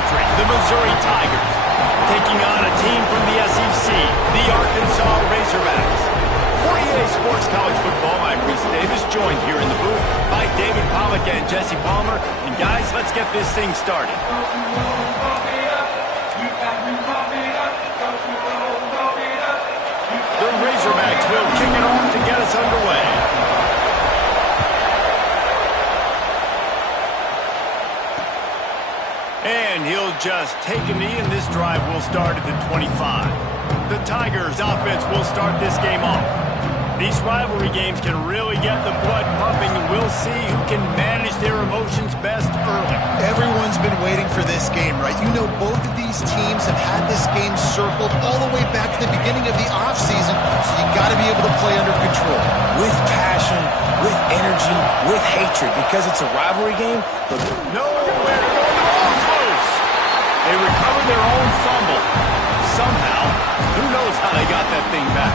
country, the Missouri Tigers, taking on a team from the SEC, the Arkansas Razorbacks. For EA Sports College Football, I'm Reese Davis, joined here in the booth by David Pollack and Jesse Palmer. And guys, let's get this thing started. The Razorbacks will kick it off to get us underway. And he'll just take a knee, and this drive will start at the 25. The Tigers offense will start this game off. These rivalry games can really get the blood pumping, and we'll see who can manage their emotions best early. Everyone's been waiting for this game, right? You know, both of these teams have had this game circled all the way back to the beginning of the offseason, so you got to be able to play under control. With passion, with energy, with hatred, because it's a rivalry game. But nowhere to go. The ball's loose. They recovered their own fumble. Somehow, who knows how they got that thing back.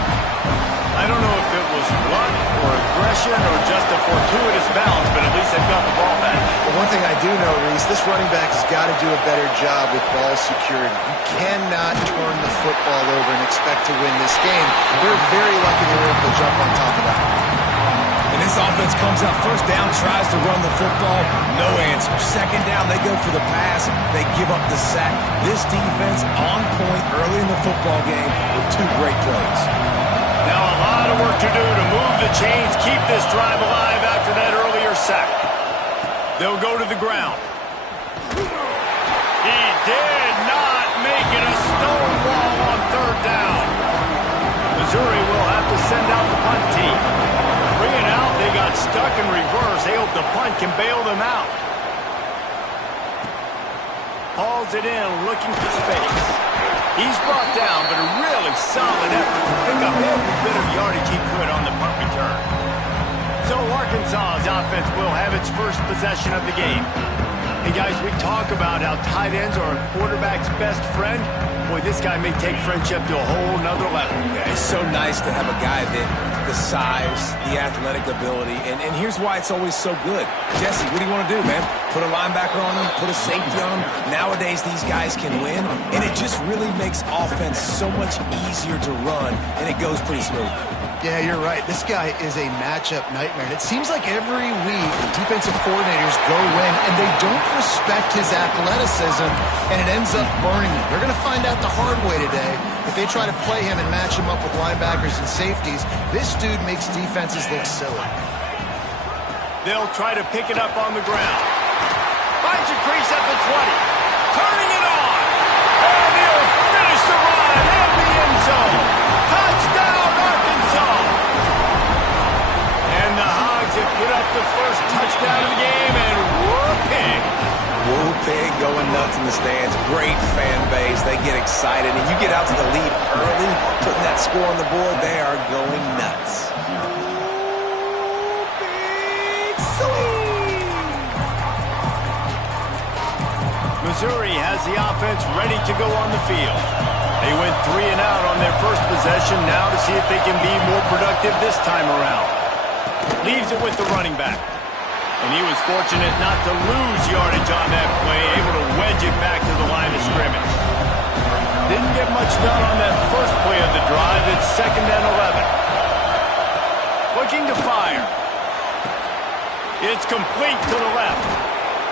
I don't know if it was luck or aggression or just a fortuitous bounce, but at least they've got the ball back. Well, one thing I do know, Reese, this running back has got to do a better job with ball security. You cannot turn the football over and expect to win this game. They're very lucky they were able to jump on top of that. And this offense comes out first down, tries to run the football, no answer. Second down, they go for the pass, they give up the sack. This defense on point early in the football game with two great plays. Now a lot of work to do to move the chains, keep this drive alive after that earlier sack. They'll go to the ground. He did not make it a stone wall on third down. Missouri will have to send out the punt team. Bring it out, they got stuck in reverse. They hope the punt can bail them out. Hauls it in, looking for space. He's brought down, but a really solid effort to pick up every bit of yardage he could on the punt return. So Arkansas's offense will have its first possession of the game. Hey guys, we talk about how tight ends are a quarterback's best friend. Boy, this guy may take friendship to a whole nother level. Yeah, it's so nice to have a guy that the size, the athletic ability, and here's why it's always so good. Jesse, what do you want to do, man? Put a linebacker on him, put a safety on him. Nowadays, these guys can win, and it just really makes offense so much easier to run, and it goes pretty smooth. Yeah, you're right. This guy is a matchup nightmare. And it seems like every week defensive coordinators go in and they don't respect his athleticism, and it ends up burning them. They're going to find out the hard way today. If they try to play him and match him up with linebackers and safeties, this dude makes defenses look silly. They'll try to pick it up on the ground. Finds a crease at the 20. Turning it on. And he'll finish the run in the end zone. Touchdown, Arkansas! And the Hogs have put up the first touchdown of the game, and whooping! Whooping, going nuts in the stands. Great fan base. They get excited, and you get out to the lead early, putting that score on the board, they are going nuts. Missouri has the offense ready to go on the field. They went 3 and out on their first possession, now to see if they can be more productive this time around. Leaves it with the running back. And he was fortunate not to lose yardage on that play, able to wedge it back to the line of scrimmage. Didn't get much done on that first play of the drive. It's 2nd and 11. Looking to fire. It's complete to the left.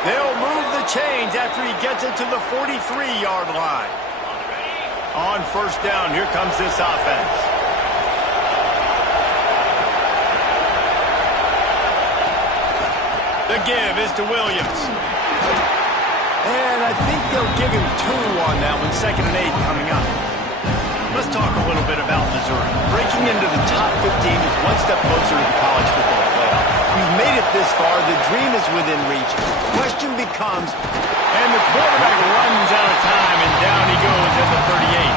They'll move the chains after he gets it to the 43-yard line. On first down, here comes this offense. The give is to Williams. And I think they'll give him 2 on that one. 2nd and 8 coming up. Let's talk a little bit about Missouri. Breaking into the top 15 is one step closer to the college football playoff. We've made it this far. The dream is within reach. The question becomes, and the quarterback runs out of time, and down he goes at the 38.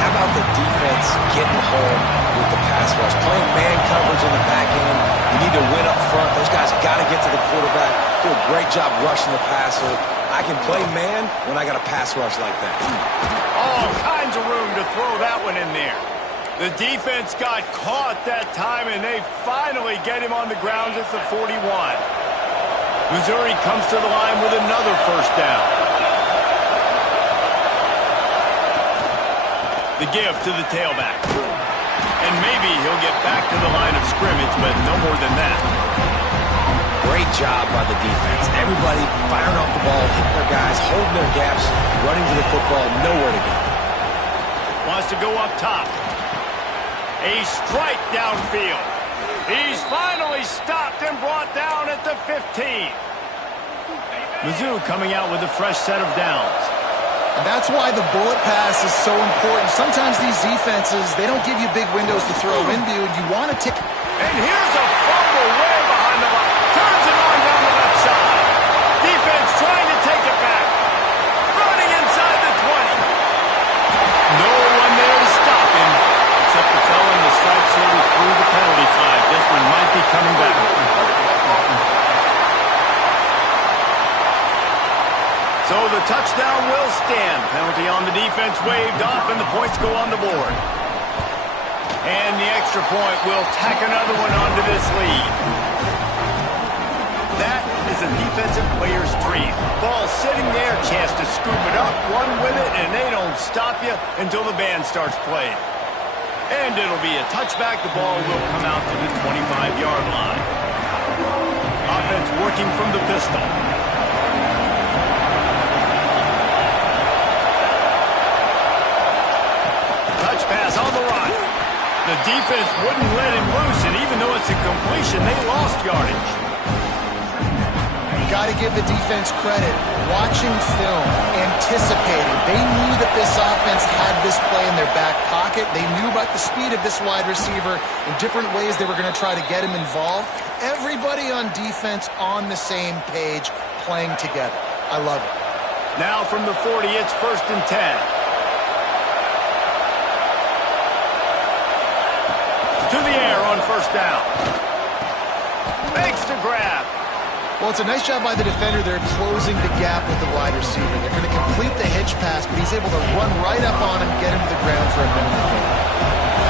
How about the defense getting home with the pass rush? Playing man coverage in the back end. You need to win up front. Those guys got to get to the quarterback. Do a great job rushing the passer. I can play man when I got a pass rush like that. All kinds of room to throw that one in there. The defense got caught that time, and they finally get him on the ground at the 41. Missouri comes to the line with another first down. The give to the tailback. And maybe he'll get back to the line of scrimmage, but no more than that. Great job by the defense. Everybody firing off the ball, hitting their guys, holding their gaps, running to the football, nowhere to go. Wants to go up top. A strike downfield. He's finally stopped and brought down at the 15. Mizzou coming out with a fresh set of downs. And that's why the bullet pass is so important. Sometimes these defenses, they don't give you big windows to throw into, and you want to take... And here's a fumble way behind the line. Turns it on down the left side. Defense trying to take it back. Running inside the 20. No one there to stop him, except the fellow in the stripes here who threw the penalty flag. This one might be coming back. So the touchdown will stand. Penalty on the defense waved off, and the points go on the board. And the extra point will tack another one onto this lead. That is a defensive player's dream. Ball sitting there, chance to scoop it up, run with it, and they don't stop you until the band starts playing. And it'll be a touchback. The ball will come out to the 25-yard line. Offense working from the pistol. Touch pass on the run. The defense wouldn't let him loose, and even though it's a completion, they lost yardage. Got to give the defense credit. Watching film, anticipating. They knew that this offense had this play in their back pocket. They knew about the speed of this wide receiver in different ways they were going to try to get him involved. Everybody on defense on the same page, playing together. I love it. Now from the 40, it's 1st and 10. To the air on 1st down. Makes the grab. Well, it's a nice job by the defender. They're closing the gap with the wide receiver. They're going to complete the hitch pass, but he's able to run right up on him, get him to the ground for a minimum gain.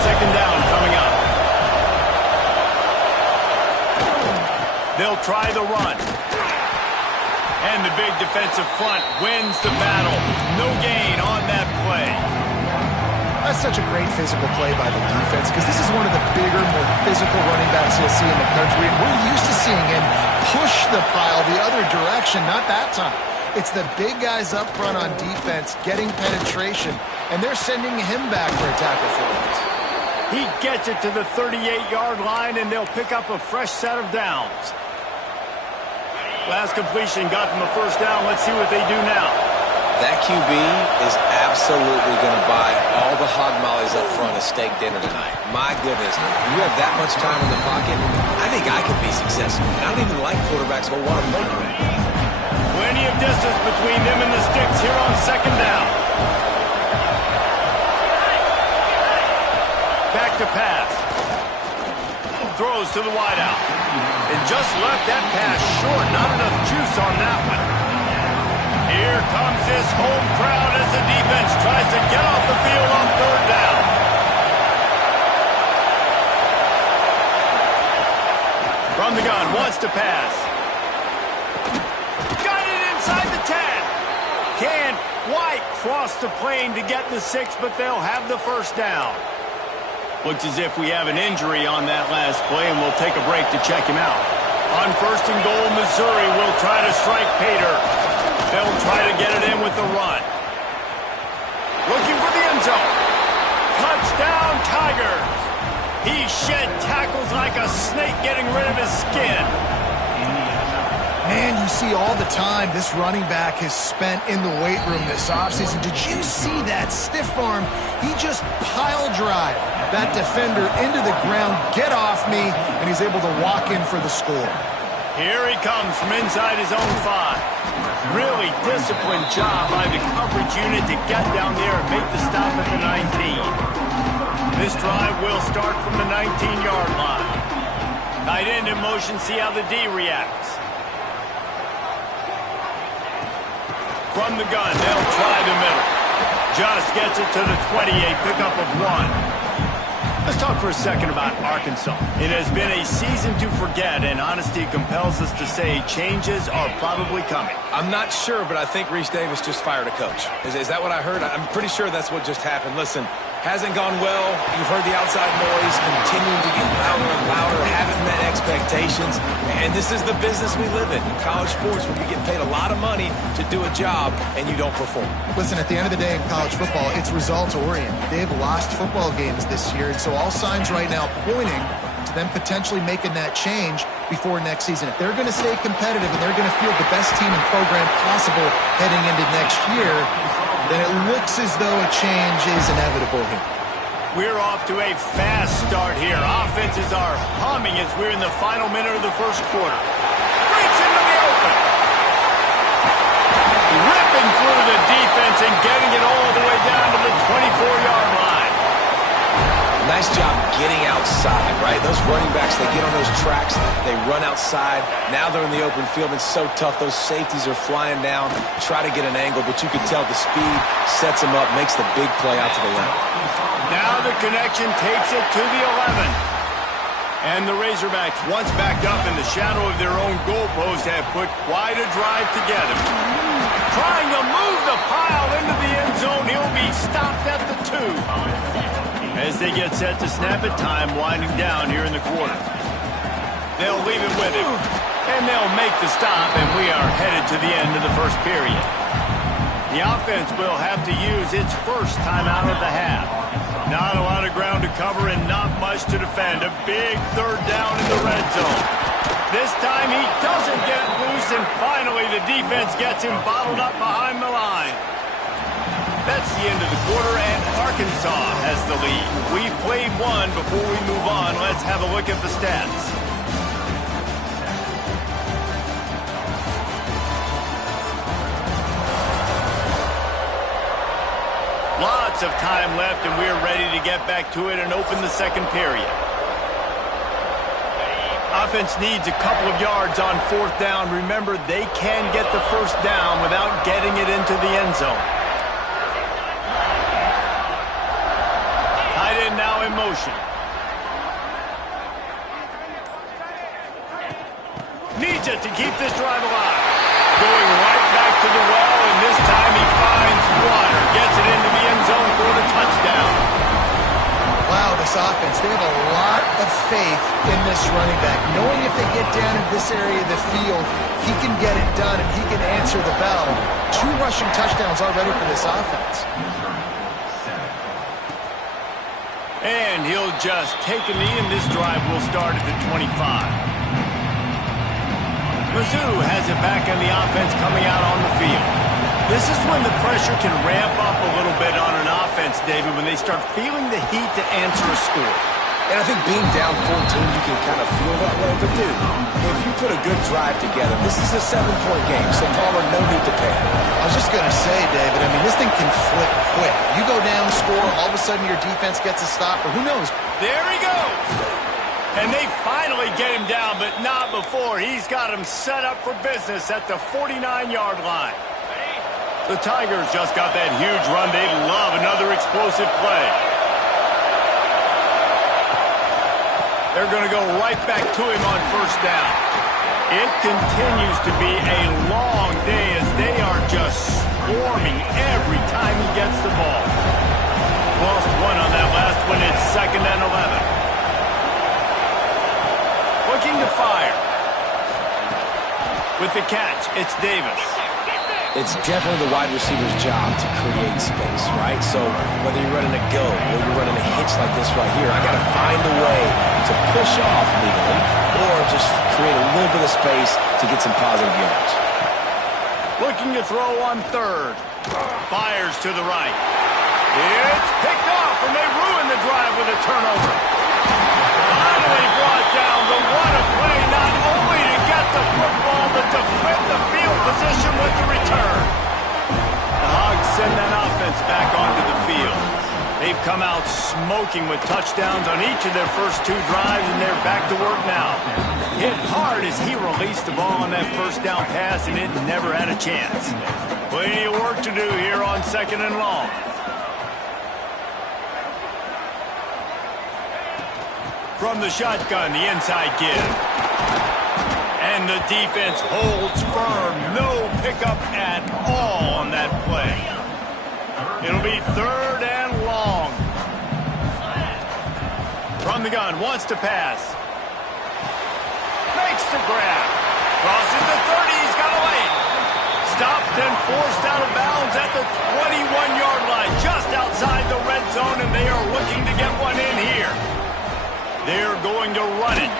2nd down coming up. They'll try the run. And the big defensive front wins the battle. No gain on that play. That's such a great physical play by the defense because this is one of the bigger, more physical running backs you'll see in the country, and we're used to seeing him push the pile the other direction. Not that time. It's the big guys up front on defense getting penetration, and they're sending him back for a tackle for it. He gets it to the 38-yard line, and they'll pick up a fresh set of downs. Last completion got them a 1st down. Let's see what they do now. That QB is absolutely going to buy all the hog mollies up front of steak dinner tonight. My goodness, you have that much time in the pocket, I think I could be successful. I don't even like quarterbacks who want to make it. Plenty of distance between them and the sticks here on 2nd down. Back to pass. Throws to the wideout. And just left that pass short. Not enough juice on that one. Here comes his home crowd as the defense tries to get off the field on 3rd down. From the gun, wants to pass. Got it inside the 10. Can White cross the plane to get the 6, but they'll have the 1st down. Looks as if we have an injury on that last play, and we'll take a break to check him out. On 1st and goal, Missouri will try to strike Pater. They'll try to get it in with the run. Looking for the end zone. Touchdown, Tigers. He shed tackles like a snake getting rid of his skin. Man, you see all the time this running back has spent in the weight room this offseason. Did you see that stiff arm? He just pile drive that defender into the ground, get off me, and he's able to walk in for the score. Here he comes from inside his own 5. Really disciplined job by the coverage unit to get down there and make the stop at the 19. This drive will start from the 19-yard line. Tight end in motion, see how the D reacts. From the gun, they'll try the middle. Just gets it to the 28, pickup of 1. Let's talk for a second about Arkansas. It has been a season to forget, and honesty compels us to say changes are probably coming. I'm not sure, but I think Reese Davis just fired a coach. Is that what I heard? I'm pretty sure that's what just happened. Listen, Hasn't gone well. You've heard the outside noise continuing to get louder and louder, haven't met expectations. And this is the business we live in college sports, where you get paid a lot of money to do a job and you don't perform. Listen, at the end of the day in college football, it's results-oriented. They've lost football games this year, and so all signs right now pointing to them potentially making that change before next season. If they're going to stay competitive and they're going to field the best team and program possible heading into next year, then it looks as though a change is inevitable here. We're off to a fast start here. Offenses are humming as we're in the final minute of the first quarter. Breaks into the open. Ripping through the defense and getting it all the way down to the 24-yard line. Nice job getting outside, right? Those running backs, they get on those tracks, they run outside. Now they're in the open field. It's so tough. Those safeties are flying down, try to get an angle, but you can tell the speed sets them up, makes the big play out to the left. Now the connection takes it to the 11. And the Razorbacks, once backed up in the shadow of their own goalpost, have put quite a drive together. Trying to move the pile into the end zone. He'll be stopped at the 2. As they get set to snap it, time winding down here in the quarter. They'll leave it with him, and they'll make the stop, and we are headed to the end of the first period. The offense will have to use its first timeout of the half. Not a lot of ground to cover and not much to defend. A big third down in the red zone. This time he doesn't get loose, and finally the defense gets him bottled up behind the line. That's the end of the quarter, and Arkansas has the lead. We've played one. Before we move on, let's have a look at the stats. Lots of time left, and we're ready to get back to it and open the second period. Offense needs a couple of yards on fourth down. Remember, they can get the first down without getting it into the end zone. Now in motion. Needs it to keep this drive alive. Going right back to the well, and this time he finds water. Gets it into the end zone for the touchdown. Wow, this offense, they have a lot of faith in this running back. Knowing if they get down in this area of the field, he can get it done and he can answer the bell. 2 rushing touchdowns already for this offense. And he'll just take a knee, and this drive will start at the 25. Mizzou has it back on the offense coming out on the field. This is when the pressure can ramp up a little bit on an offense, David, when they start feeling the heat to answer a score. And I think being down 14, you can kind of feel that way. But, dude, if you put a good drive together, this is a 7-point game, so Palmer, no need to panic. I was just going to say, David, I mean, this thing can flip quick. You go down, score, all of a sudden your defense gets a stop, or who knows? There he goes. And they finally get him down, but not before. He's got him set up for business at the 49-yard line. The Tigers just got that huge run. They'd love another explosive play. They're going to go right back to him on first down. It continues to be a long day as they are just swarming every time he gets the ball. Lost one on that last one. It's 2nd and 11. Looking to fire. With the catch, it's Davis. It's definitely the wide receiver's job to create space, right? So whether you're running a go or you're running a hitch like this right here, I got to find a way to push off legally or just create a little bit of space to get some positive yards. Looking to throw on third. Fires to the right. It's picked off, and they ruin the drive with a turnover. Finally brought down, but what a play, not only to get the football, but to flip the field position with the return. The Hogs send that offense back onto the field. They've come out smoking with touchdowns on each of their first 2 drives, and they're back to work now. Hit hard as he released the ball on that first down pass, and it never had a chance. Plenty of work to do here on 2nd and long. From the shotgun, the inside give. And the defense holds firm. No pickup at all on that play. It'll be 3rd and long. From the gun, wants to pass. Makes the grab. Crosses the 30, he's got a lane. Stopped and forced out of bounds at the 21-yard line, just outside the red zone, and they are looking to get one in here. They're going to run it.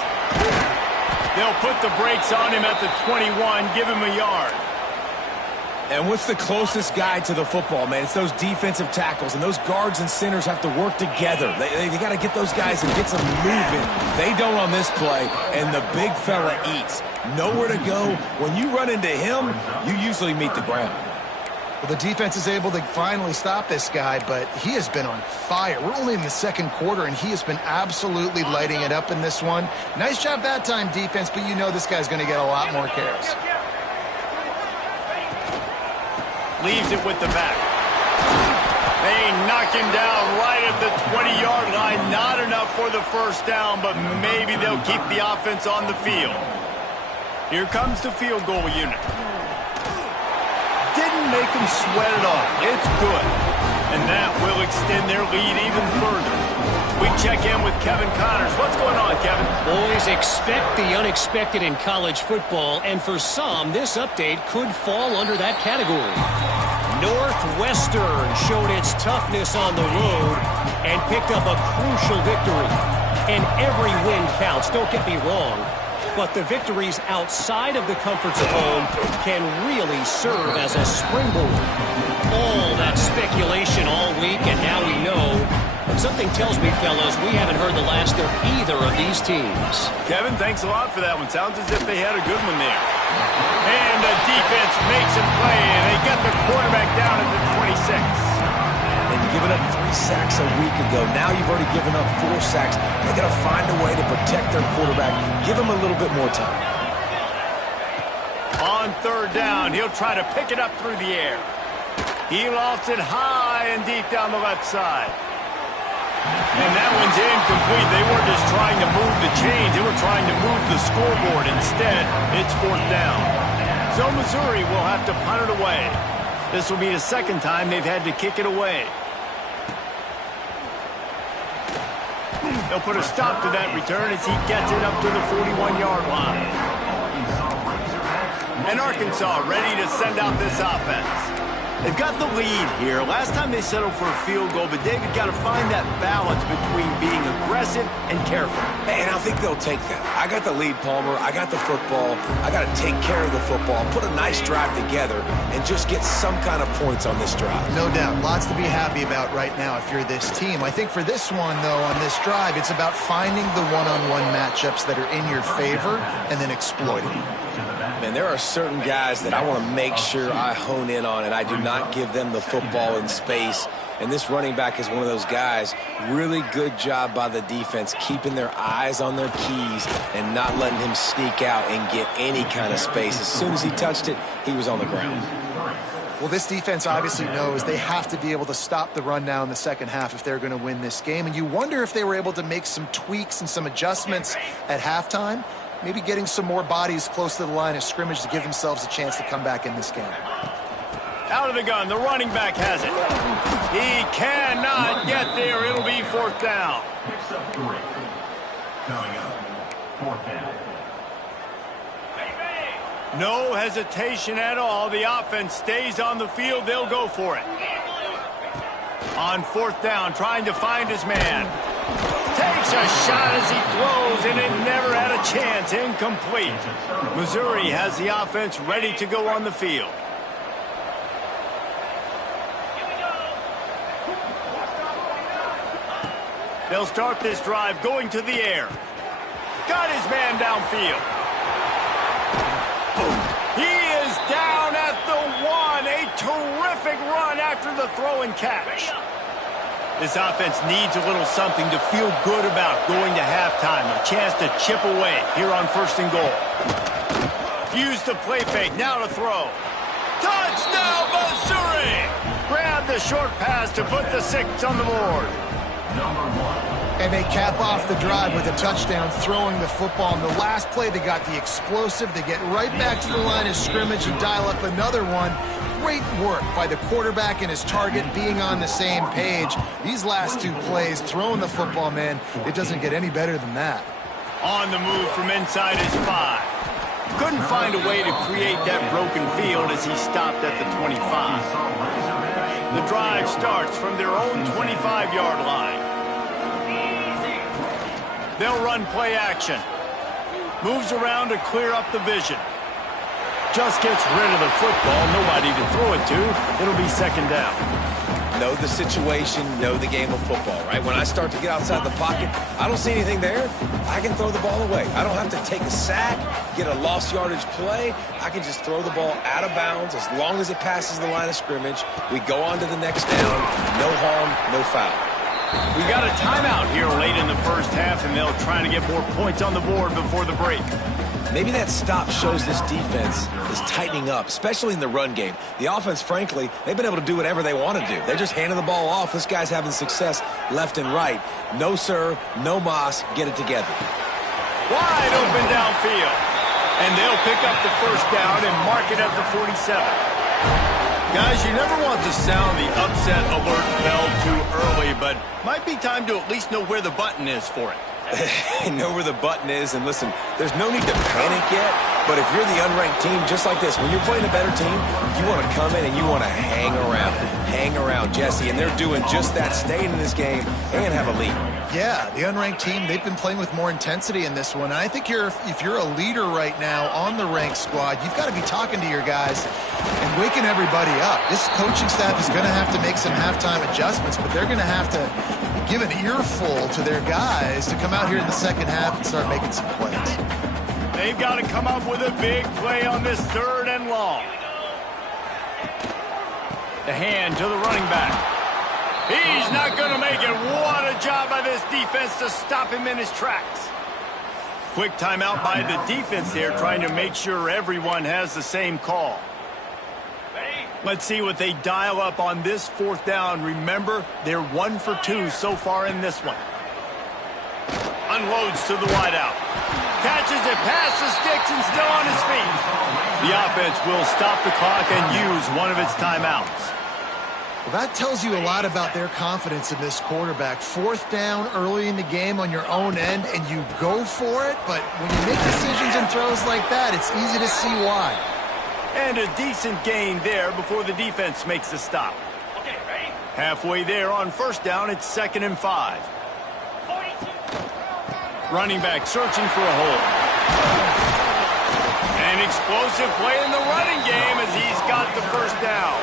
They'll put the brakes on him at the 21, give him a yard. And what's the closest guy to the football, man? It's those defensive tackles, and those guards and centers have to work together. They got to get those guys and get some movement. They don't on this play, and the big fella eats. Nowhere to go. When you run into him, you usually meet the ground. Well, the defense is able to finally stop this guy, but he has been on fire. We're only in the second quarter, and he has been absolutely lighting it up in this one. Nice job that time, defense, but you know this guy's going to get a lot more carries. Leaves it with the back. They knock him down right at the 20-yard line. Not enough for the first down, but maybe they'll keep the offense on the field. Here comes the field goal unit. Didn't make them sweat it off. It's good. And that will extend their lead even further. We check in with Kevin Connors. What's going on, Kevin? Boys, expect the unexpected in college football, and for some, this update could fall under that category. Northwestern showed its toughness on the road and picked up a crucial victory. And every win counts, don't get me wrong, but the victories outside of the comforts of home can really serve as a springboard. All that speculation all week, and now we know. Something tells me, fellas, we haven't heard the last of either of these teams. Kevin, thanks a lot for that one. Sounds as if they had a good one there. And the defense makes a play, and they get the quarterback down at the 26. And giving up 3 sacks a week ago. Now you've already given up 4 sacks. They got to find a way to protect their quarterback. Give him a little bit more time. On third down, he'll try to pick it up through the air. He lofts it high and deep down the left side. And that one's incomplete. They weren't just trying to move the chains. They were trying to move the scoreboard. Instead, it's fourth down. So Missouri will have to punt it away. This will be the second time they've had to kick it away. They'll put a stop to that return as he gets it up to the 41-yard line. And Arkansas ready to send out this offense. They've got the lead here. Last time they settled for a field goal, but David got to find that balance between being aggressive and careful. Hey, and I think they'll take that. I got the lead, Palmer. I got the football. I got to take care of the football, put a nice drive together, and just get some kind of points on this drive. No doubt. Lots to be happy about right now if you're this team. I think for this one, though, on this drive, it's about finding the one-on-one matchups that are in your favor and then exploiting them. Man, there are certain guys that I want to make sure I hone in on, and I do not give them the football in space. And this running back is one of those guys. Really good job by the defense, keeping their eyes on their keys and not letting him sneak out and get any kind of space. As soon as he touched it, he was on the ground. Well, this defense obviously knows they have to be able to stop the run now in the second half if they're going to win this game. And you wonder if they were able to make some tweaks and some adjustments at halftime. Maybe getting some more bodies close to the line of scrimmage to give themselves a chance to come back in this game. Out of the gun, the running back has it. He cannot get there. It'll be fourth down. No hesitation at all. The offense stays on the field. They'll go for it. On fourth down, trying to find his man. Takes a shot as he throws, and it never had a chance. Incomplete. Missouri has the offense ready to go on the field. They'll start this drive going to the air. Got his man downfield. He is down at the 1. A terrific run after the throw and catch. This offense needs a little something to feel good about going to halftime. A chance to chip away here on first and goal. Use the play fake. Now to throw. Touchdown, Missouri! Grab the short pass to put the 6 on the board. And they cap off the drive with a touchdown, throwing the football. In the last play, they got the explosive. They get right back to the line of scrimmage and dial up another one. Great work by the quarterback and his target being on the same page. These last two plays, throwing the football, man, it doesn't get any better than that. On the move from inside his 5. Couldn't find a way to create that broken field as he stopped at the 25. The drive starts from their own 25-yard line. They'll run play action. Moves around to clear up the vision. Just gets rid of the football. Nobody to throw it to. It'll be second down. Know the situation, know the game of football, right? When I start to get outside the pocket, I don't see anything there, I can throw the ball away. I don't have to take a sack, get a lost yardage play. I can just throw the ball out of bounds as long as it passes the line of scrimmage. We go on to the next down. No harm, no foul. We got a timeout here late in the first half, and they'll try to get more points on the board before the break. Maybe that stop shows this defense is tightening up, especially in the run game. The offense, frankly, they've been able to do whatever they want to do. They're just handing the ball off. This guy's having success left and right. No, sir, no mas, get it together. Wide open downfield. And they'll pick up the first down and mark it at the 47. Guys, you never want to sound the upset alert bell too early, but might be time to at least know where the button is for it. Know where the button is, and listen, there's no need to panic yet, but if you're the unranked team, just like this, when you're playing a better team, you want to come in and you want to hang around Jesse, and they're doing just that, staying in this game and have a lead. Yeah, the unranked team, they've been playing with more intensity in this one, and I think if you're a leader right now on the ranked squad, you've got to be talking to your guys and waking everybody up. This coaching staff is going to have to make some halftime adjustments, but they're going to have to give an earful to their guys to come out here in the second half and start making some plays. They've got to come up with a big play on this 3rd and long. The hand to the running back. He's not going to make it. What a job by this defense to stop him in his tracks. Quick timeout by the defense there, trying to make sure everyone has the same call. Let's see what they dial up on this 4th down. Remember, they're 1 for 2 so far in this one. Unloads to the wideout. Catches it past the sticks and still on his feet. The offense will stop the clock and use one of its timeouts. Well, that tells you a lot about their confidence in this quarterback. 4th down early in the game on your own end, and you go for it, but when you make decisions and throws like that, it's easy to see why. And a decent gain there before the defense makes the stop. Okay, ready? Halfway there on 1st down, it's 2nd and 5. 42. Running back searching for a hole. An explosive play in the running game as he's got the 1st down.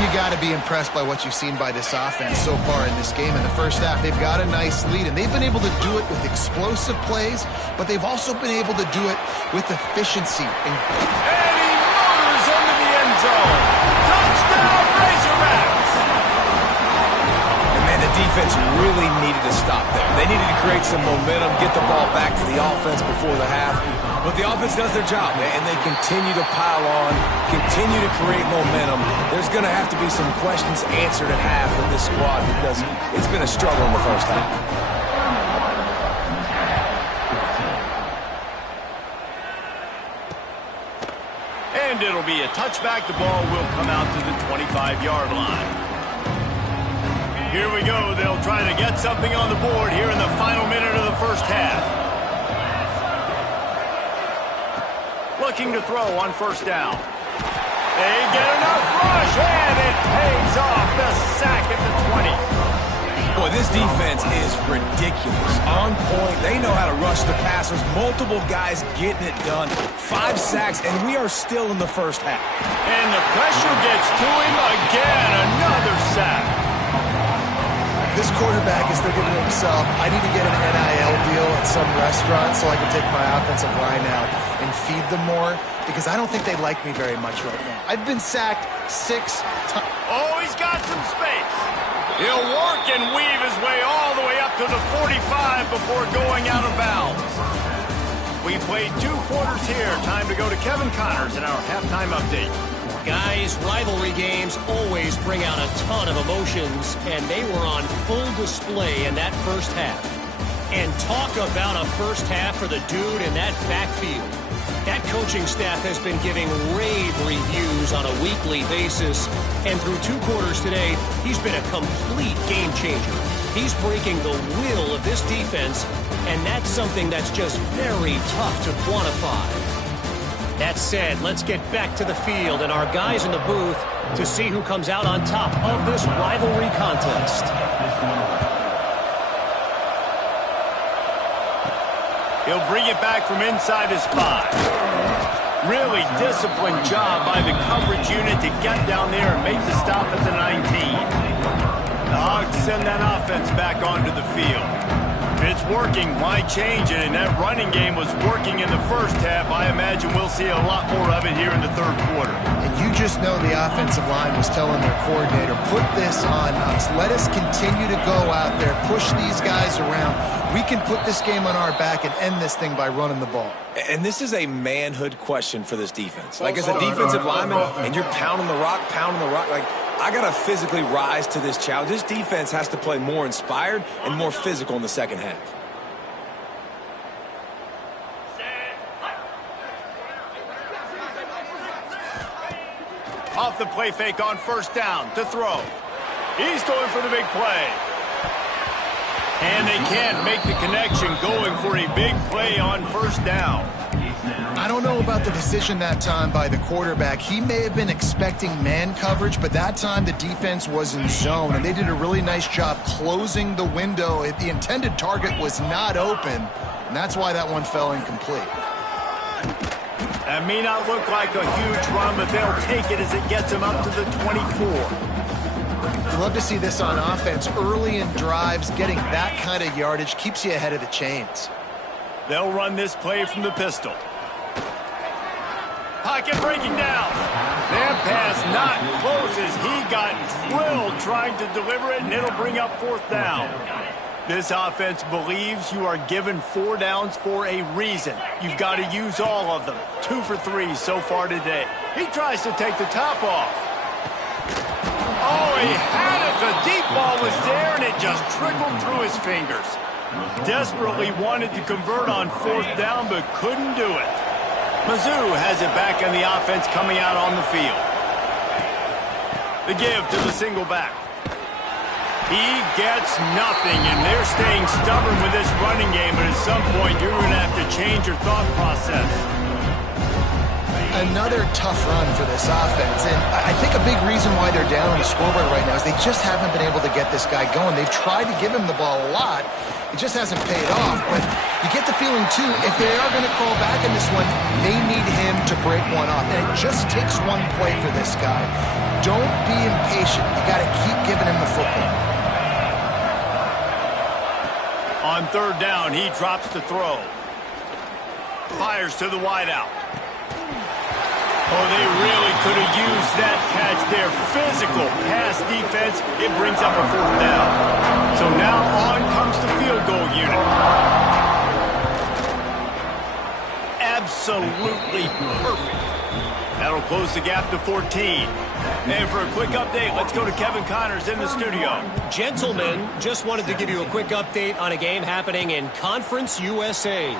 You got to be impressed by what you've seen by this offense so far in this game. In the first half, they've got a nice lead, and they've been able to do it with explosive plays, but they've also been able to do it with efficiency. And he motors into the end zone. Touchdown, Razorbacks! And man, the defense really needed to stop there. They needed to create some momentum, get the ball back to the offense before the half. But the offense does their job, and they continue to pile on, continue to create momentum. There's going to have to be some questions answered at half with this squad because it's been a struggle in the first half. And it'll be a touchback. The ball will come out to the 25-yard line. Here we go. They'll try to get something on the board here in the final minute of the first half. Looking to throw on 1st down. They get enough rush, and it pays off. The sack at the 20. Boy, this defense is ridiculous. On point. They know how to rush the passers. Multiple guys getting it done. 5 sacks, and we are still in the first half. And the pressure gets to him again. Another sack. This quarterback is thinking to himself, I need to get an NIL deal at some restaurant so I can take my offensive line out and feed them more, because I don't think they like me very much right now. I've been sacked 6 times. Oh, he's got some space. He'll work and weave his way all the way up to the 45 before going out of bounds. We played 2 quarters here. Time to go to Kevin Connors in our halftime update. Guys, rivalry games always bring out a ton of emotions, and they were on full display in that first half. And talk about a first half for the dude in that backfield. That coaching staff has been giving rave reviews on a weekly basis, and through 2 quarters today, he's been a complete game changer. He's breaking the will of this defense, and that's something that's just very tough to quantify. That said, let's get back to the field and our guys in the booth to see who comes out on top of this rivalry contest. He'll bring it back from inside his 5. Really disciplined job by the coverage unit to get down there and make the stop at the 19. The Hogs send that offense back onto the field. If it's working, why change it? And that running game was working in the first half. I imagine we'll see a lot more of it here in the third quarter. And you just know the offensive line was telling their coordinator, put this on us. Let us continue to go out there, push these guys around. We can put this game on our back and end this thing by running the ball. And this is a manhood question for this defense. Like, as a defensive lineman, and you're pounding the rock, like, I got to physically rise to this challenge. This defense has to play more inspired and more physical in the second half. Off the play fake on first down to throw. He's going for the big play. And they can't make the connection, going for a big play on first down. I don't know about the decision that time by the quarterback. He may have been expecting man coverage, but that time the defense was in zone, and they did a really nice job closing the window. The intended target was not open, and that's why that one fell incomplete. That may not look like a huge run, but they'll take it as it gets them up to the 24. You love to see this on offense. Early in drives, getting that kind of yardage keeps you ahead of the chains. They'll run this play from the pistol. Pocket breaking down. That pass not close as he got drilled trying to deliver it, and it'll bring up fourth down. This offense believes you are given 4 downs for a reason. You've got to use all of them. 2 for 3 so far today. He tries to take the top off. Oh, he had it. The deep ball was there, and it just trickled through his fingers. Desperately wanted to convert on fourth down, but couldn't do it. Mizzou has it back on the offense coming out on the field. The give to the single back. He gets nothing, and they're staying stubborn with this running game, but at some point you're going to have to change your thought process. Another tough run for this offense, and I think a big reason why they're down on the scoreboard right now is they just haven't been able to get this guy going. They've tried to give him the ball a lot. It just hasn't paid off, but you get the feeling, too, if they are going to crawl back in this one, they need him to break one off, and it just takes one play for this guy. Don't be impatient. You got to keep giving him the football. On third down, he drops to throw. Fires to the wideout. Oh, they really could have used that catch there. Physical pass defense. It brings up a fourth down. So now on comes the field goal unit. Absolutely perfect. That'll close the gap to 14. And for a quick update, let's go to Kevin Connors in the studio. Gentlemen, just wanted to give you a quick update on a game happening in Conference USA.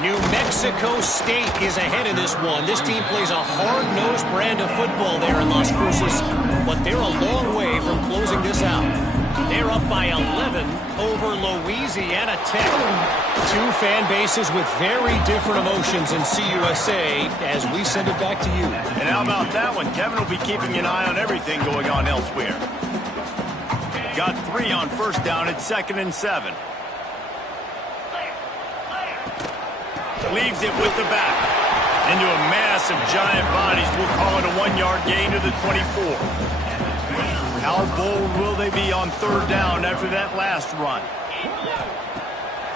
New Mexico State is ahead in this one. This team plays a hard-nosed brand of football there in Las Cruces, but they're a long way from closing this out. They're up by 11 over Louisiana Tech. 2 fan bases with very different emotions in CUSA as we send it back to you. And how about that one? Kevin will be keeping an eye on everything going on elsewhere. Got 3 on first down at 2nd and 7. Leaves it with the back. Into a mass of giant bodies. We'll call it a 1-yard gain to the 24. How bold will they be on third down after that last run?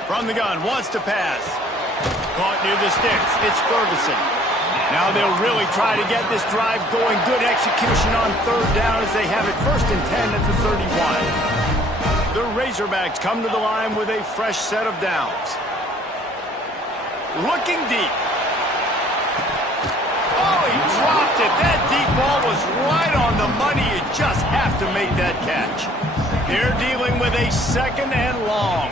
From the gun, wants to pass. Caught near the sticks. It's Ferguson. Now they'll really try to get this drive going. Good execution on third down as they have it 1st and 10 at the 31. The Razorbacks come to the line with a fresh set of downs. Looking deep. Oh, he dropped missed it. That deep ball was right on the money. You just have to make that catch. They're dealing with a 2nd and long.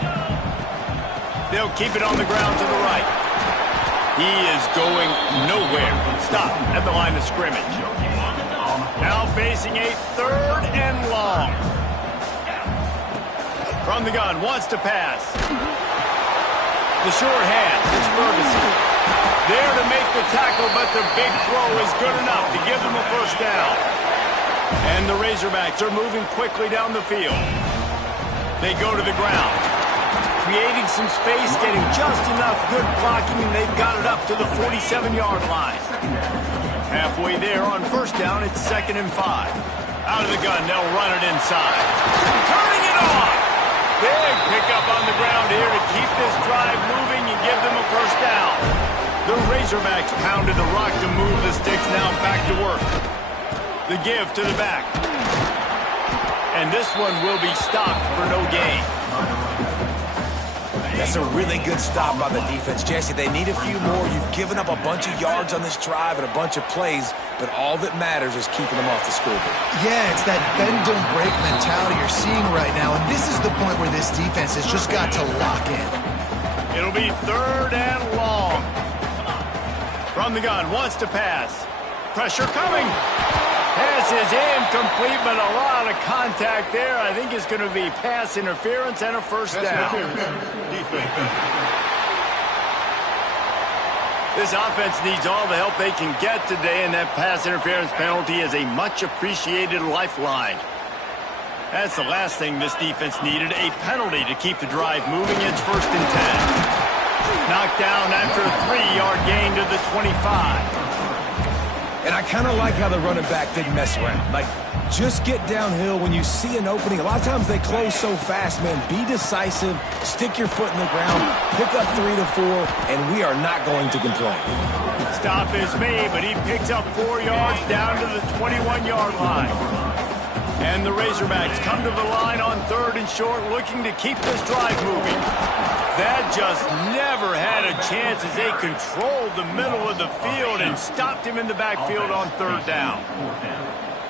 They'll keep it on the ground to the right. He is going nowhere. Stop at the line of scrimmage. Now facing a 3rd and long. From the gun, wants to pass. The short hand, it's Ferguson. There to make the tackle, but the big throw is good enough to give them a 1st down. And the Razorbacks are moving quickly down the field. They go to the ground, creating some space, getting just enough good blocking, and they've got it up to the 47-yard line. Halfway there on 1st down, it's 2nd and 5. Out of the gun, they'll run it inside. Turning it on! Big pickup on the ground here to keep this drive moving and give them a 1st down. The Razorbacks pounded the rock to move the sticks, now back to work. The give to the back. And this one will be stopped for no gain. That's a really good stop by the defense. Jesse, they need a few more. You've given up a bunch of yards on this drive and a bunch of plays, but all that matters is keeping them off the scoreboard. Yeah, it's that bend don't break mentality you're seeing right now, and this is the point where this defense has just got to lock in. It'll be 3rd and long. From the gun, wants to pass. Pressure coming. Pass is incomplete, but a lot of contact there. I think it's going to be pass interference and a 1st down. This offense needs all the help they can get today, and that pass interference penalty is a much-appreciated lifeline. That's the last thing this defense needed, a penalty to keep the drive moving. It's 1st and 10. Knocked down after a 3-yard gain to the 25. And I kind of like how the running back didn't mess around. Like, just get downhill when you see an opening. A lot of times they close so fast, man. Be decisive, stick your foot in the ground, pick up 3 to 4, and we are not going to complain. Stop is made, but he picks up 4 yards down to the 21-yard line. And the Razorbacks come to the line on 3rd and short, looking to keep this drive moving. That just never had a chance as they controlled the middle of the field and stopped him in the backfield on 3rd down.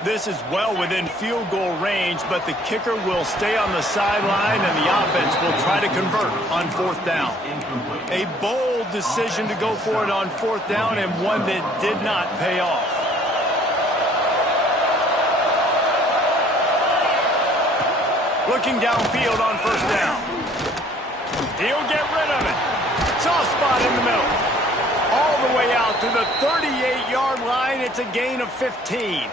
This is well within field goal range, but the kicker will stay on the sideline and the offense will try to convert on 4th down. A bold decision to go for it on 4th down, and one that did not pay off. Looking downfield on 1st down. He'll get rid of it. Soft spot in the middle. All the way out to the 38-yard line. It's a gain of 15.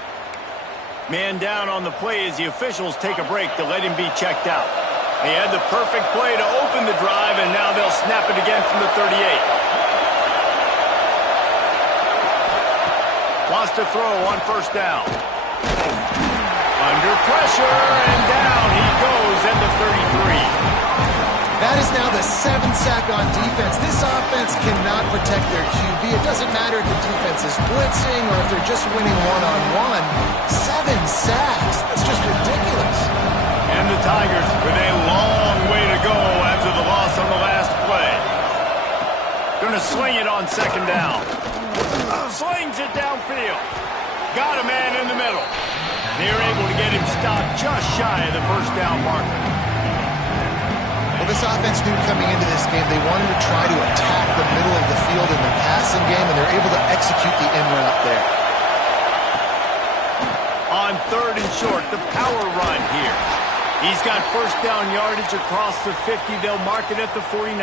Man down on the play as the officials take a break to let him be checked out. They had the perfect play to open the drive, and now they'll snap it again from the 38. Wants to throw on 1st down. Under pressure, and down he goes at the 33. That is now the 7th sack on defense. This offense cannot protect their QB. It doesn't matter if the defense is blitzing or if they're just winning one-on-one. 7 sacks. That's just ridiculous. And the Tigers with a long way to go after the loss on the last play. Going to sling it on 2nd down. Slings it downfield. Got a man in the middle. They're able to get him stopped just shy of the 1st down marker. Well, this offense knew coming into this game they wanted to try to attack the middle of the field in the passing game, and they're able to execute the end run up there. On 3rd and short, the power run here. He's got 1st down yardage across the 50. They'll mark it at the 49.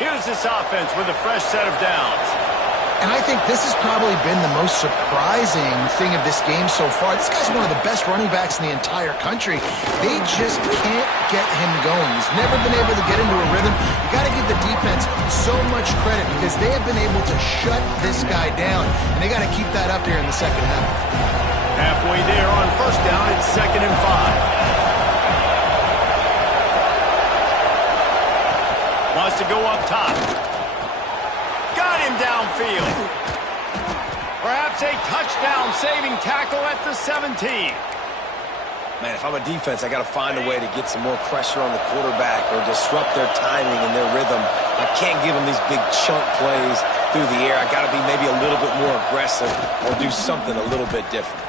Here's this offense with a fresh set of downs. And I think this has probably been the most surprising thing of this game so far. This guy's one of the best running backs in the entire country. They just can't get him going. He's never been able to get into a rhythm. You got to give the defense so much credit because they have been able to shut this guy down, and they got to keep that up here in the 2nd half. Halfway there on 1st down, it's 2nd and 5. Wants to go up top. Got him downfield. Perhaps a touchdown-saving tackle at the 17. Man, if I'm a defense, I got to find a way to get some more pressure on the quarterback or disrupt their timing and their rhythm. I can't give them these big chunk plays through the air. I got to be maybe a little bit more aggressive or do something a little bit different.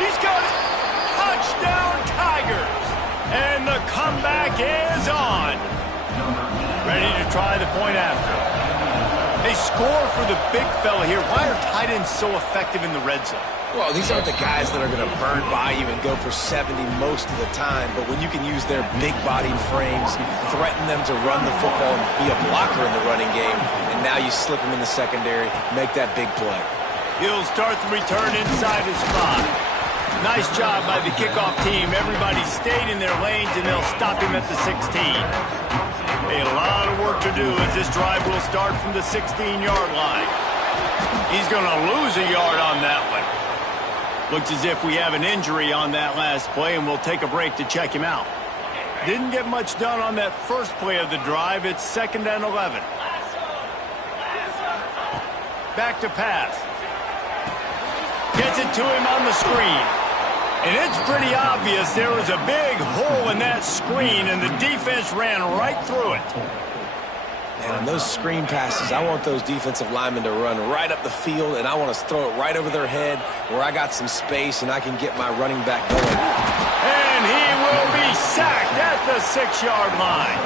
He's got it. Touchdown, Tigers. And the comeback is on. Ready to try the point after. They score for the big fella here. Why are tight ends so effective in the red zone? Well, these aren't the guys that are going to burn by you and go for 70 most of the time, but when you can use their big-bodied frames, threaten them to run the football and be a blocker in the running game, and now you slip them in the secondary, make that big play. He'll start the return inside his spot. Nice job by the kickoff team. Everybody stayed in their lanes, and they'll stop him at the 16. A lot of work to do as this drive will start from the 16-yard line. He's going to lose a yard on that one. Looks as if we have an injury on that last play, and we'll take a break to check him out. Didn't get much done on that first play of the drive. It's 2nd and 11. Back to pass. Gets it to him on the screen. And it's pretty obvious there was a big hole in that screen, and the defense ran right through it. And on those screen passes, I want those defensive linemen to run right up the field, and I want to throw it right over their head where I got some space and I can get my running back going. And he will be sacked at the 6-yard line.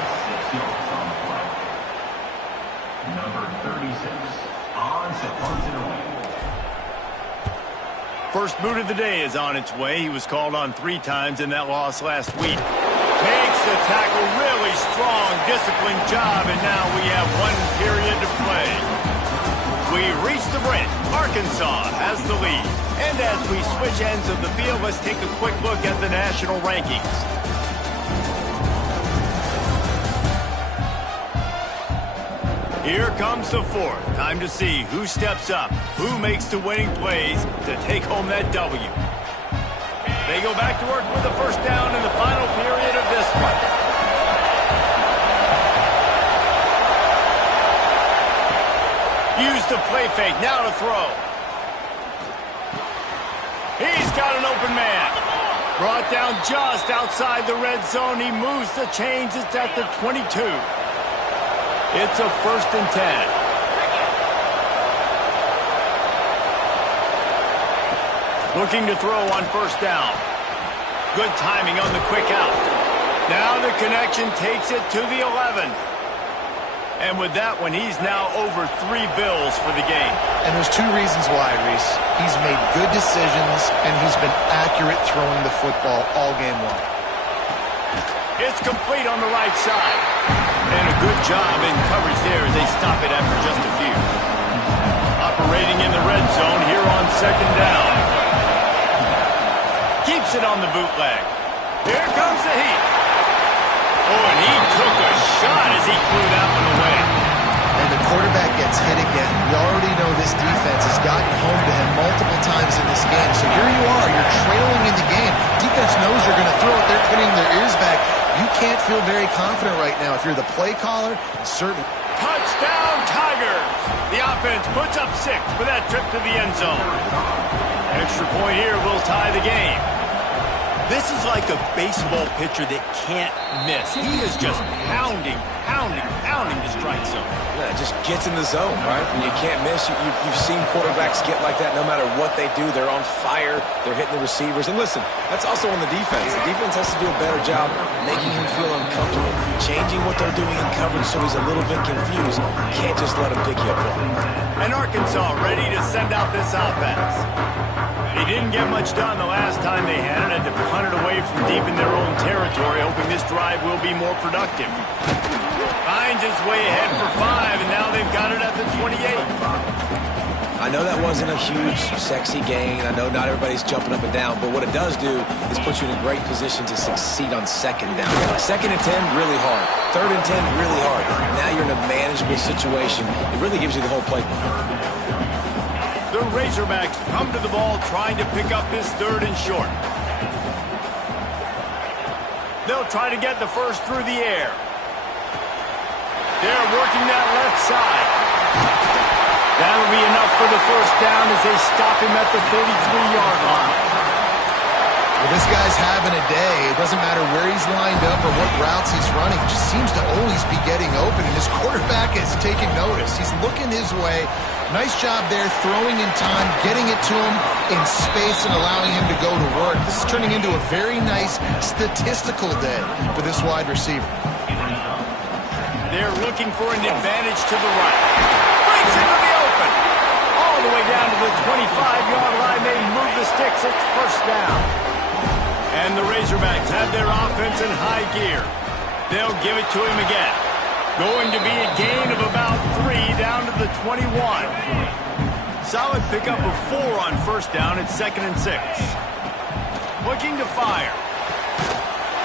Number 36, on Saponzino. First boot of the day is on its way. He was called on 3 times in that loss last week. Makes the tackle, really strong, disciplined job, and now we have 1 period to play. We reach the brink. Arkansas has the lead. And as we switch ends of the field, let's take a quick look at the national rankings. Here comes the 4th. Time to see who steps up, who makes the winning plays to take home that W. They go back to work with the first down in the final period of this one. Use the play fake, now to throw. He's got an open man. Brought down just outside the red zone. He moves the chains. It's at the 22. It's a 1st and 10. Looking to throw on first down. Good timing on the quick out. Now the connection takes it to the 11. And with that one, he's now over 3 bills for the game. And there's 2 reasons why, Reese. He's made good decisions, and he's been accurate throwing the football all game long. It's complete on the right side. And a good job in coverage there as they stop it after just a few. Operating in the red zone here on 2nd down. Keeps it on the bootleg. Here comes the heat. Oh, and he took a shot as he threw that one away. And the quarterback gets hit again. We already know this defense has gotten home to him multiple times in this game. So here you are. You're trailing in the game. Defense knows you're going to throw it. They're pinning their ears back. You can't feel very confident right now if you're the play caller. Certainly. Touchdown, Tigers! The offense puts up 6 for that trip to the end zone. Extra point here will tie the game. This is like a baseball pitcher that can't miss. He is just pounding the strike zone. Yeah, it just gets in the zone, right? And you can't miss. You've seen quarterbacks get like that no matter what they do. They're on fire. They're hitting the receivers. And listen, that's also on the defense. The defense has to do a better job making him feel uncomfortable, changing what they're doing in coverage so he's a little bit confused. Can't just let him pick you apart. And Arkansas ready to send out this offense. They didn't get much done the last time they had it, and to punt it away from deep in their own territory, hoping this drive will be more productive. Finds his way ahead for 5, and now they've got it at the 28. I know that wasn't a huge, sexy gain. I know not everybody's jumping up and down, but what it does do is put you in a great position to succeed on 2nd down. 2nd and 10, really hard. 3rd and 10, really hard. Now you're in a manageable situation. It really gives you the whole playbook. The Razorbacks come to the ball trying to pick up this 3rd and short. They'll try to get the first through the air. They're working that left side. That'll be enough for the first down as they stop him at the 33-yard line. Well, this guy's having a day. It doesn't matter where he's lined up or what routes he's running. He just seems to always be getting open, and his quarterback is taking notice. He's looking his way. Nice job there, throwing in time, getting it to him in space and allowing him to go to work. This is turning into a very nice statistical day for this wide receiver. They're looking for an advantage to the right. Breaks into the open. All the way down to the 25-yard line. They move the sticks. It's first down. And the Razorbacks have their offense in high gear. They'll give it to him again. Going to be a gain of about 3 down to the 21. Solid pickup of 4 on first down. It's 2nd and 6. Looking to fire.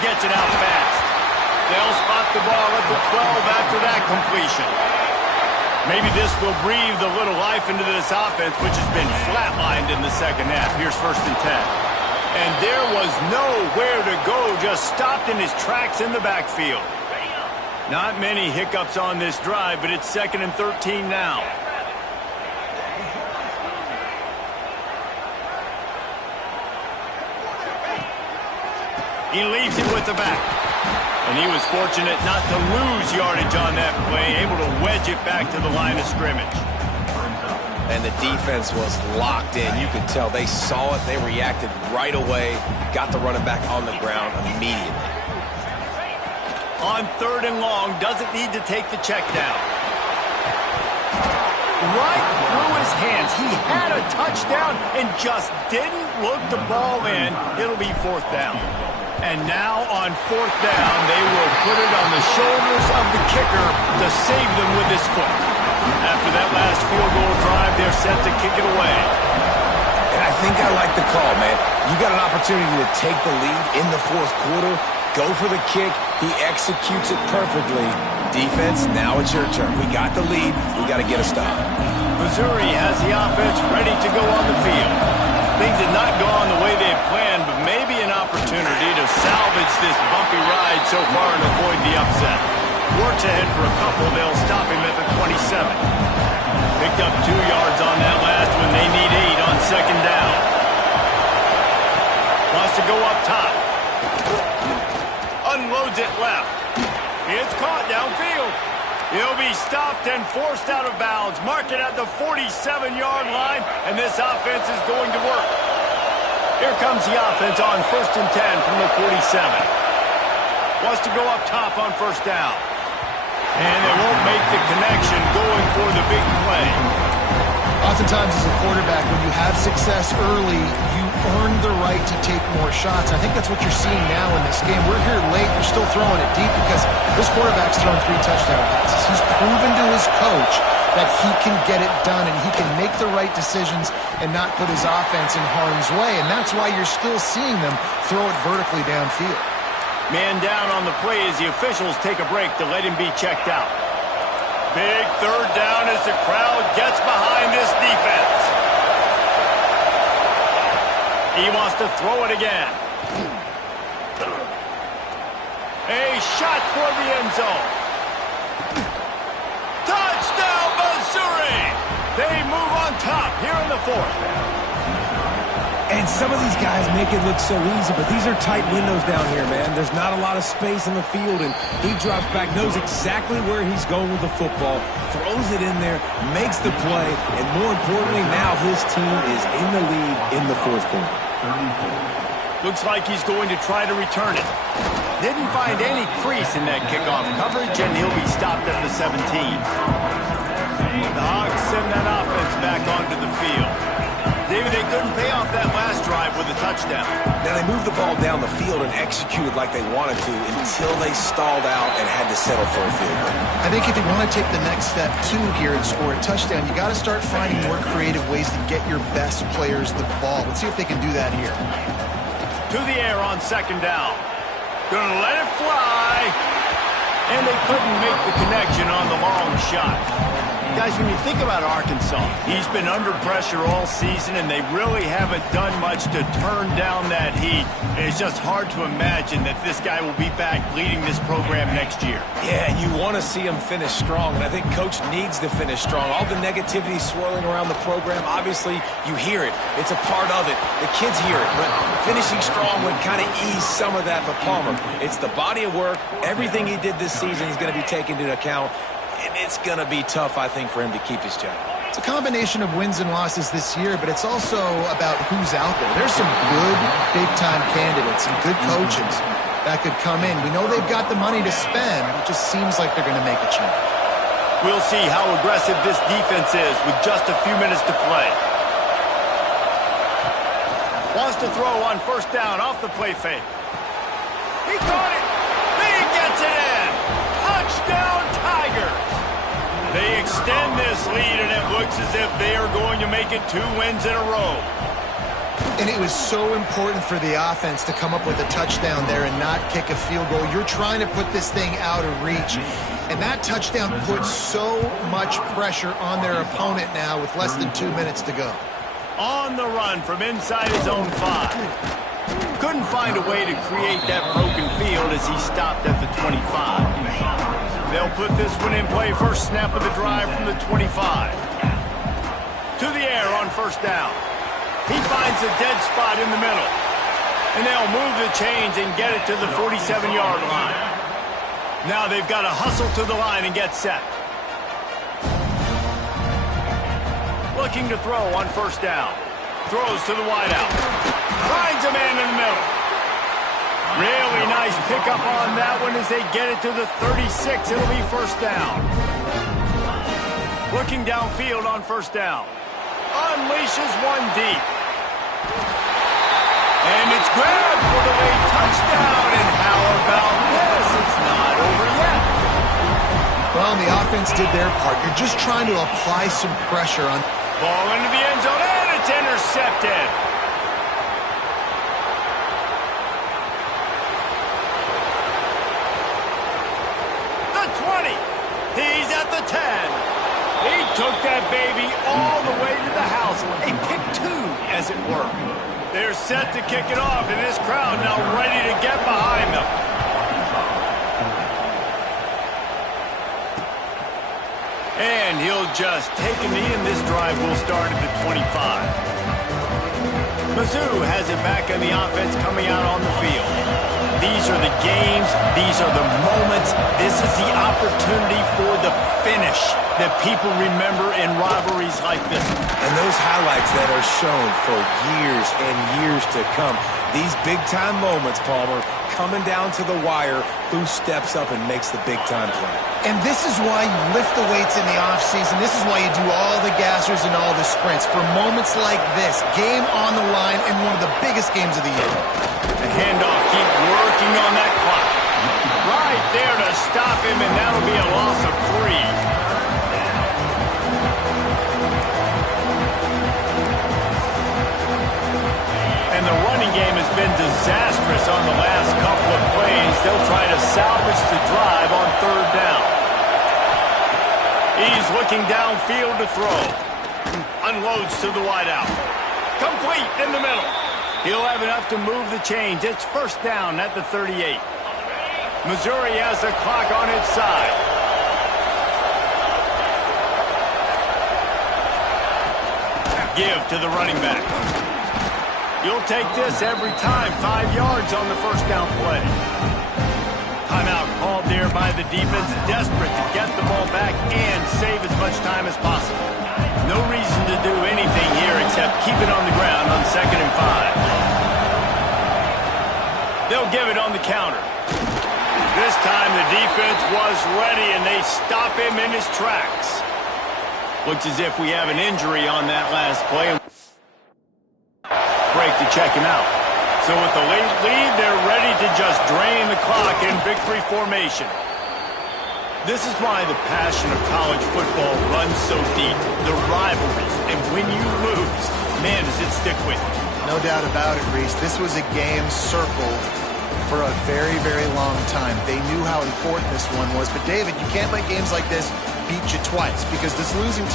Gets it out fast. They'll spot the ball at the 12 after that completion. Maybe this will breathe a little life into this offense, which has been flatlined in the second half. Here's 1st and 10. And there was nowhere to go, just stopped in his tracks in the backfield. Not many hiccups on this drive, but it's 2nd and 13 now. He leaves it with the back. And he was fortunate not to lose yardage on that play, able to wedge it back to the line of scrimmage. And the defense was locked in. You could tell they saw it. They reacted right away. Got the running back on the ground immediately. On 3rd and long, doesn't need to take the check down. Right through his hands. He had a touchdown and just didn't look the ball in. It'll be 4th down. And now on 4th down, they will put it on the shoulders of the kicker to save them with his foot. After that last field goal drive, they're set to kick it away. And I think I like the call, man. You got an opportunity to take the lead in the 4th quarter. Go for the kick. He executes it perfectly. Defense, now it's your turn. We got the lead. We got to get a stop. Missouri has the offense ready to go on the field. Things did not go on the way they had planned, but maybe an opportunity to salvage this bumpy ride so far and avoid the upset. Works ahead for a couple. They'll stop him at the 27. Picked up 2 yards on that last one. They need 8 on 2nd down. Wants to go up top. Unloads it left. It's caught downfield. He'll be stopped and forced out of bounds. Mark it at the 47-yard line, and this offense is going to work. Here comes the offense on 1st and 10 from the 47. Wants to go up top on 1st down. And they won't make the connection going for the big play. Oftentimes as a quarterback, when you have success early, you earn the right to take more shots. I think that's what you're seeing now in this game. We're here late. They're still throwing it deep because this quarterback's thrown 3 touchdown passes. He's proven to his coach that he can get it done and he can make the right decisions and not put his offense in harm's way. And that's why you're still seeing them throw it vertically downfield. Man down on the play as the officials take a break to let him be checked out. Big 3rd down as the crowd gets behind this defense. He wants to throw it again. A shot toward the end zone. Touchdown, Missouri! They move on top here in the 4th. And some of these guys make it look so easy, but these are tight windows down here, man. There's not a lot of space in the field, and he drops back, knows exactly where he's going with the football, throws it in there, makes the play, and more importantly, now his team is in the lead in the 4th quarter. Looks like he's going to try to return it. Didn't find any crease in that kickoff coverage, and he'll be stopped at the 17. The Hogs send that offense back onto the field. David, they couldn't pay off that last drive with a touchdown. Now, they moved the ball down the field and executed like they wanted to until they stalled out and had to settle for a field goal. I think if you want to take the next step, too, here and score a touchdown, you got to start finding more creative ways to get your best players the ball. Let's see if they can do that here. To the air on 2nd down. Gonna let it fly. And they couldn't make the connection on the long shot. Guys, when you think about Arkansas, he's been under pressure all season, and they really haven't done much to turn down that heat. And it's just hard to imagine that this guy will be back leading this program next year. Yeah, and you want to see him finish strong, and I think Coach needs to finish strong. All the negativity swirling around the program, obviously, you hear it. It's a part of it. The kids hear it, but finishing strong would kind of ease some of that. But Palmer, it's the body of work. Everything he did this season is going to be taken into account, and it's going to be tough, I think, for him to keep his job. It's a combination of wins and losses this year, but it's also about who's out there. There's some good big-time candidates, some good coaches that could come in. We know they've got the money to spend. It just seems like they're going to make a change. We'll see how aggressive this defense is with just a few minutes to play. Wants to throw on first down off the play fake. He caught it. He gets it in. Touchdown, Tigers. They extend this lead, and it looks as if they are going to make it 2 wins in a row. And it was so important for the offense to come up with a touchdown there and not kick a field goal. You're trying to put this thing out of reach. And that touchdown puts so much pressure on their opponent now with less than 2 minutes to go. On the run from inside his own 5. Couldn't find a way to create that broken field as he stopped at the 25. They'll put this one in play. First snap of the drive from the 25. To the air on first down. He finds a dead spot in the middle. And they'll move the chains and get it to the 47-yard line. Now they've got to hustle to the line and get set. Looking to throw on first down. Throws to the wideout. Finds a man in the middle. Really nice pickup on that one as they get it to the 36. It'll be first down. Looking downfield on first down. Unleashes one deep. And it's grabbed for the late touchdown. And how about this? It's not over yet. Well, the offense did their part. You're just trying to apply some pressure on. Ball into the end zone, and it's intercepted. The 20. He's at the 10. He took that baby all the way to the house. A pick 2, as it were. They're set to kick it off, and this crowd now ready to get behind them. And he'll just take a knee, and this drive will start at the 25. Mizzou has it back on the offense coming out on the field. These are the games. These are the moments. This is the opportunity for the finish that people remember in rivalries like this. And those highlights that are shown for years and years to come. These big-time moments, Palmer, coming down to the wire, who steps up and makes the big-time play. And this is why you lift the weights in the offseason. This is why you do all the gassers and all the sprints. For moments like this, game on the line in one of the biggest games of the year. The handoff, keep working on that clock. Right there to stop him, and that'll be a loss of 3. And the running game has been disastrous on the last couple of plays. They'll try to salvage the drive on third down. He's looking downfield to throw. Unloads to the wideout. Complete in the middle. He'll have enough to move the chains. It's first down at the 38. Missouri has the clock on its side. Give to the running back. You'll take this every time. 5 yards on the first down play. Timeout called there by the defense, desperate to get the ball back and save as much time as possible. No reason to do anything here except keep it on the ground on 2nd and 5. They'll give it on the counter. This time the defense was ready and they stop him in his tracks. Looks as if we have an injury on that last play. Break to check him out. So with the late lead, they're ready to just drain the clock in victory formation. This is why the passion of college football runs so deep. The rivalries. And when you lose, man, does it stick with you. No doubt about it, Reese. This was a game circled for a very, very long time. They knew how important this one was. But, David, you can't let games like this beat you twice because this losing team